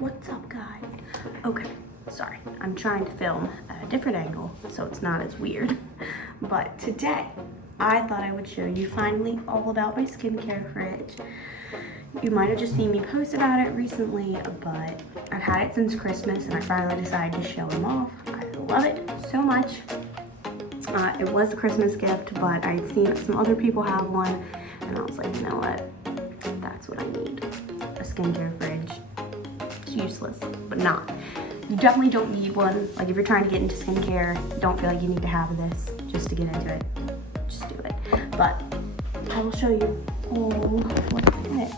What's up, guys? Okay, sorry, I'm trying to film at a different angle so it's not as weird. But today, I thought I would show you finally all about my skincare fridge. You might have just seen me post about it recently, but I've had it since Christmas and I finally decided to show them off. I love it so much. It was a Christmas gift, but I'd seen some other people have one and I was like, you know what? That's what I need. A skincare fridge. It's useless, but not. You definitely don't need one. Like if you're trying to get into skincare, don't feel like you need to have this just to get into it. Just do it. But I will show you all what's in it.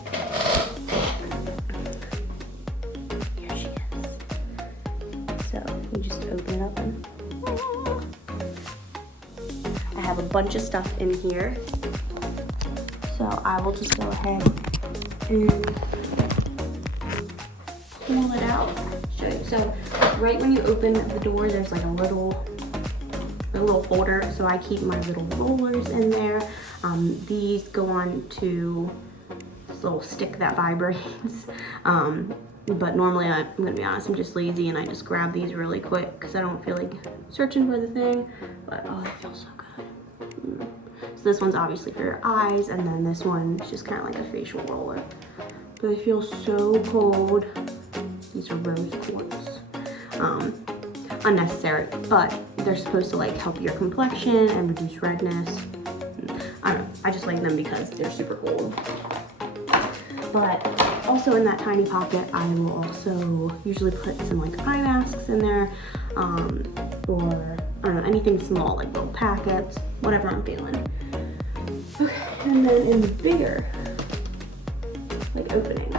Here she is. So you just open it up and I have a bunch of stuff in here. So I will just go ahead and pull it out. Show you. So right when you open the door, there's like a little folder. So I keep my little rollers in there. These go on to this little stick that vibrates. But normally, I'm gonna be honest, I'm just lazy and I just grab these really quick because I don't feel like searching for the thing. But oh, it feels so good. So this one's obviously for your eyes, and then this one is just kind of like a facial roller. But they feel so cold. These are rose quartz. Unnecessary, but they're supposed to like help your complexion and reduce redness. I don't know, I just like them because they're super cold. But also in that tiny pocket, I will also usually put some like eye masks in there, or I don't know, anything small, like little packets, whatever I'm feeling. Okay, and then in the bigger like opening,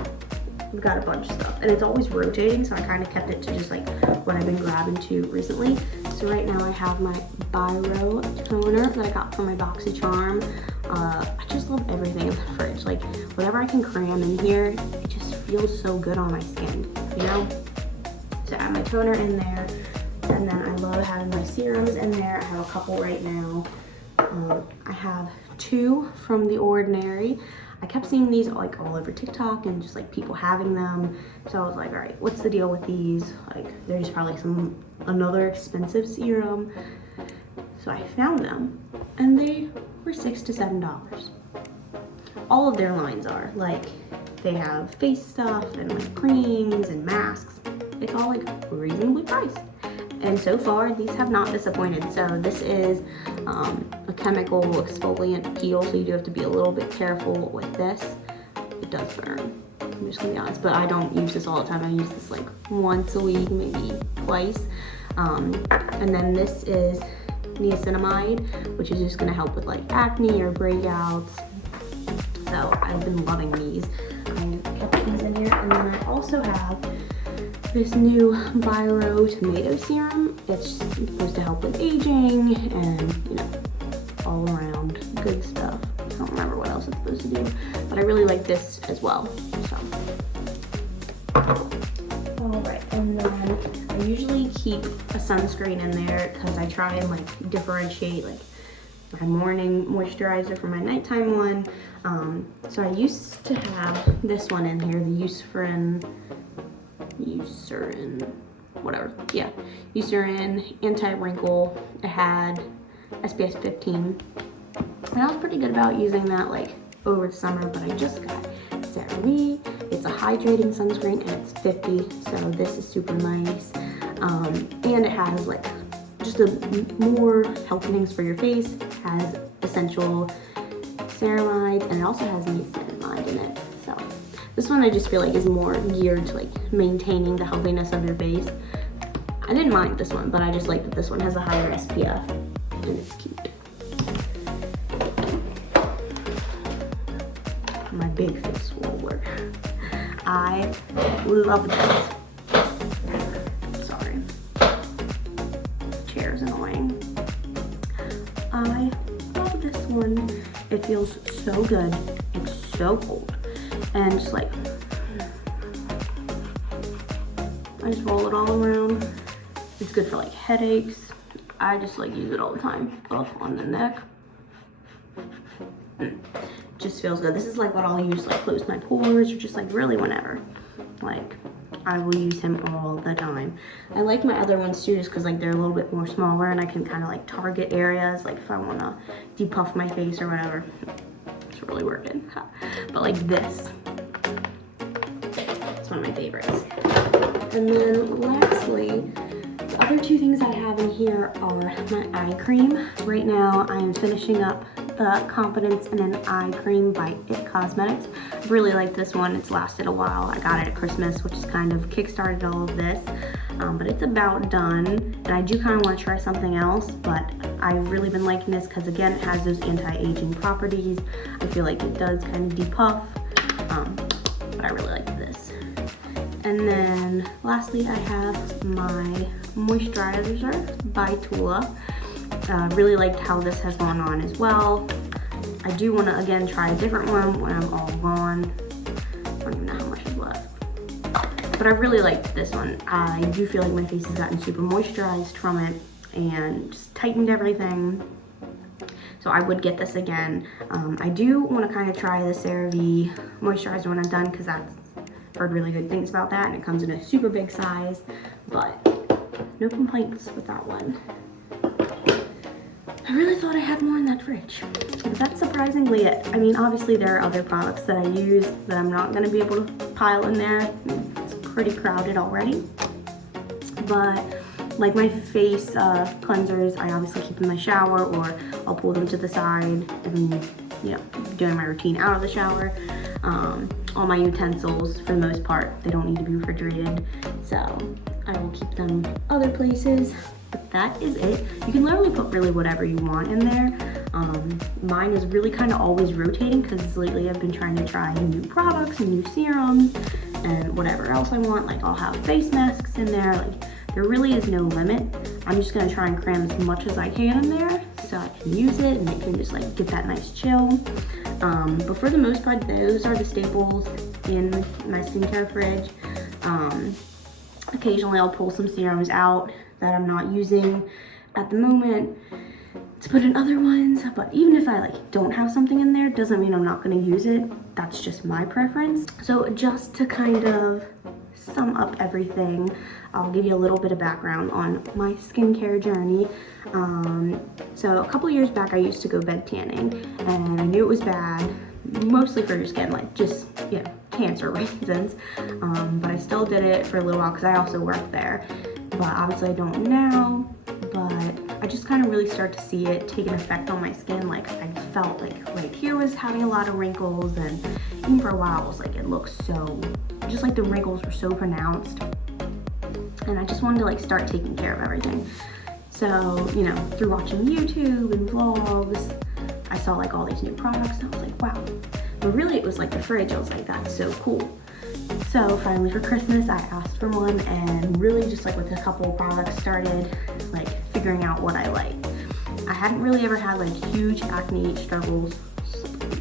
we've got a bunch of stuff, and it's always rotating, so I kind of kept it to just like what I've been grabbing to recently. So right now I have my Biro toner that I got from my BoxyCharm. I just love everything in the fridge. Like whatever I can cram in here, it just feels so good on my skin, you know? So I have my toner in there, and then I love having my serums in there. I have a couple right now. I have 2 from The Ordinary. I kept seeing these like all over TikTok and just like people having them. So I was like, all right, what's the deal with these? Like there's probably another expensive serum. So I found them and they were $6 to $7. All of their lines are like, they have face stuff and like creams and masks. It's all like reasonably priced. And so far, these have not disappointed. So this is a chemical exfoliant peel, so you do have to be a little bit careful with this. It does burn, I'm just gonna be honest, but I don't use this all the time. I use this like once a week, maybe twice. And then this is niacinamide, which is just gonna help with like acne or breakouts. So I've been loving these. I kept these in here, and then I also have this new Biro tomato serum. It's supposed to help with aging and, you know, all around good stuff. I don't remember what else it's supposed to do, but I really like this as well. So, all right, and then I usually keep a sunscreen in there because I try and like differentiate like my morning moisturizer from my nighttime one. So I used to have this one in here, the Eucerin, whatever, yeah, Eucerin Anti-Wrinkle. It had SPF 15, and I was pretty good about using that like over the summer, but I just got CeraVe. It's a hydrating sunscreen and it's 50, so this is super nice. And it has like just more healthy things for your face. It has essential ceramides, and it also has niacinamide in it. So this one I just feel like is more geared to like maintaining the healthiness of your face. I didn't mind this one, but I just like that this one has a higher SPF and it's cute. My big face roller. I love this. Sorry. The chair's annoying. I love this one. It feels so good. It's so cold. And just like, I just roll it all around. It's good for like headaches. I just like use it all the time. Up on the neck. Just feels good. This is like what I'll use to like close my pores or just like really whenever. Like I will use him all the time. I like my other ones too, just because like they're a little bit more smaller and I can kind of like target areas, like if I want to depuff my face or whatever. It's really working. But like this, it's one of my favorites. And then lastly, the other two things I have in here are my eye cream. Right now I am finishing up the Confidence in an Eye Cream by IT Cosmetics. I really like this one. It's lasted a while. I got it at Christmas, which is kind of kickstarted all of this. But it's about done. And I do kind of want to try something else, but I've really been liking this because again, it has those anti-aging properties. I feel like it does kind of depuff, but I really like this. And then lastly, I have my moisturizer by Tula. Really liked how this has gone on as well. I do want to again try a different one when I'm all gone. I don't even know how much is left. But I really liked this one. I do feel like my face has gotten super moisturized from it and just tightened everything. So I would get this again. I do want to kind of try the CeraVe moisturizer when I'm done because I've heard really good things about that and it comes in a super big size. But no complaints with that one. I really thought I had more in that fridge, but that's surprisingly it. I mean, obviously there are other products that I use that I'm not going to be able to pile in there. It's pretty crowded already. But like my face cleansers, I obviously keep in my shower or I'll pull them to the side and, you know, doing my routine out of the shower. All my utensils, for the most part, they don't need to be refrigerated. So I will keep them other places. But that is it. You can literally put really whatever you want in there. Mine is really kind of always rotating because lately I've been trying to try new products and new serums and whatever else I want. Like I'll have face masks in there. Like there really is no limit. I'm just gonna try and cram as much as I can in there so I can use it and it can just like get that nice chill. But for the most part, those are the staples in my skincare fridge. Occasionally I'll pull some serums out that I'm not using at the moment to put in other ones, but even if I like don't have something in there, doesn't mean I'm not going to use it. That's just my preference. So just to kind of sum up everything, I'll give you a little bit of background on my skincare journey. So a couple years back I used to go bed tanning and I knew it was bad, mostly for your skin, like just, you know, cancer reasons. But I still did it for a little while because I also worked there. But obviously I don't now, but I just kind of really start to see it take an effect on my skin. Like I felt like right here was having a lot of wrinkles, and even for a while it was like it looked so, just like the wrinkles were so pronounced. And I just wanted to like start taking care of everything. So, you know, through watching YouTube and vlogs, I saw like all these new products and I was like, wow. But really it was like the fridge, I was like, that's so cool. So finally for Christmas, I asked for one and really just like with a couple of products started like figuring out what I like. I hadn't really ever had like huge acne struggles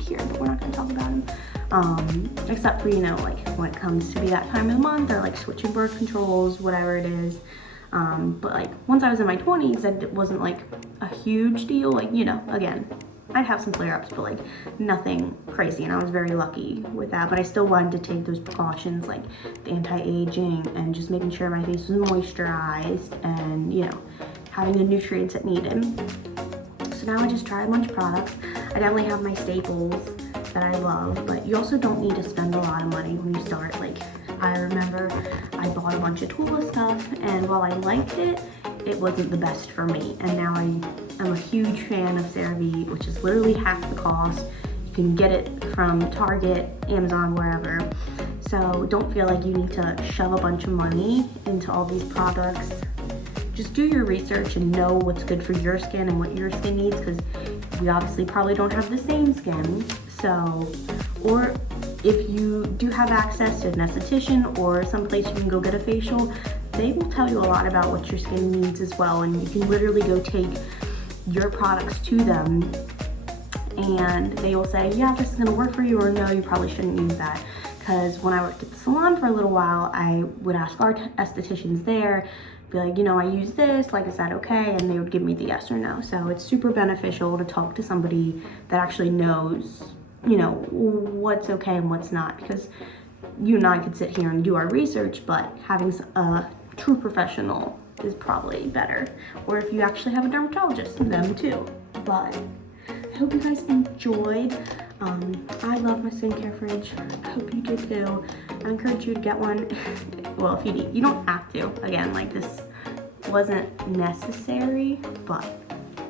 here, but we're not gonna talk about them. Except for, you know, like when it comes to be that time of the month or like switching birth controls, whatever it is. But like once I was in my 20s, it wasn't like a huge deal. Like, you know, again, I'd have some flare-ups, but like nothing crazy, and I was very lucky with that. But I still wanted to take those precautions, like the anti-aging and just making sure my face was moisturized and, you know, having the nutrients it needed. So now I just tried a bunch of products. I definitely have my staples that I love, but you also don't need to spend a lot of money when you start. Like I remember I bought a bunch of Tula stuff, and while I liked it, it wasn't the best for me. And now I'm a huge fan of CeraVe, which is literally half the cost. You can get it from Target, Amazon, wherever. So don't feel like you need to shove a bunch of money into all these products. Just do your research and know what's good for your skin and what your skin needs, because we obviously probably don't have the same skin. So, or if you do have access to an esthetician or someplace you can go get a facial, they will tell you a lot about what your skin needs as well, and you can literally go take your products to them and they will say, yeah, this is going to work for you, or no, you probably shouldn't use that. Because when I worked at the salon for a little while, I would ask our estheticians there, be like, you know, I use this, like, is that okay? And they would give me the yes or no. So it's super beneficial to talk to somebody that actually knows, you know, what's okay and what's not, because you and I could sit here and do our research, but having a true professional is probably better. Or if you actually have a dermatologist, them too. But I hope you guys enjoyed. I love my skincare fridge. I hope you do too. I encourage you to get one. Well, if you need, you don't have to. Again, like, this wasn't necessary, but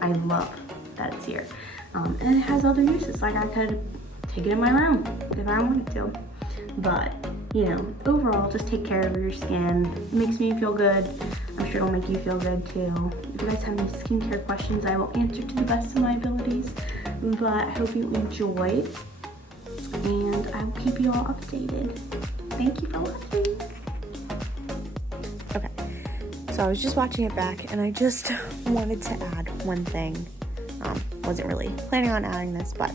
I love that it's here. And it has other uses. Like, I could take it in my room if I wanted to. But, you know, overall, just take care of your skin. It makes me feel good. I'm sure it'll make you feel good too. If you guys have any skincare questions, I will answer to the best of my abilities. But I hope you enjoyed, and I will keep you all updated. Thank you for watching. Okay, so I was just watching it back, and I just wanted to add one thing. Wasn't really planning on adding this, but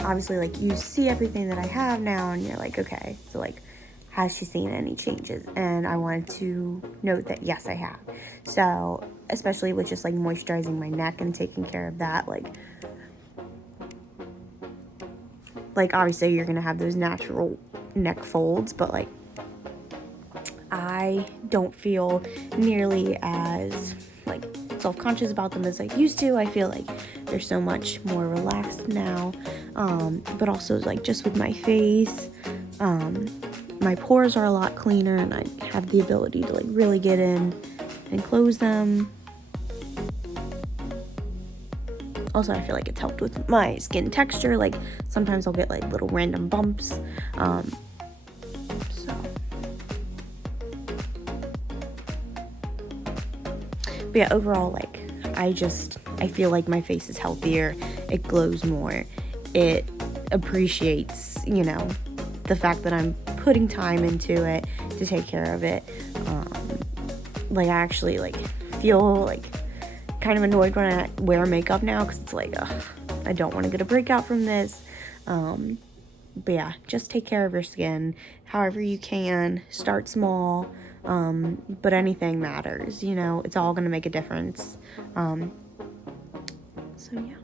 obviously, like, you see everything that I have now, and you're like, okay, so, like, has she seen any changes? And I wanted to note that yes, I have. So, especially with just, like, moisturizing my neck and taking care of that, like obviously you're gonna have those natural neck folds, but, like, I don't feel nearly as, like, self-conscious about them as I used to. I feel like they're so much more relaxed now. But also, like, just with my face, my pores are a lot cleaner, and I have the ability to, like, really get in and close them. Also, I feel like it's helped with my skin texture. Like, sometimes I'll get, like, little random bumps. But yeah, overall, like, I feel like my face is healthier. It glows more. It appreciates, you know, the fact that I'm putting time into it to take care of it. Like, I actually, like, feel, like, kind of annoyed when I wear makeup now, because it's like, I don't want to get a breakout from this. But yeah, just take care of your skin however you can. Start small. But anything matters, you know, it's all gonna make a difference. So yeah,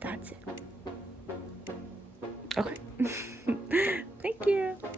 that's it.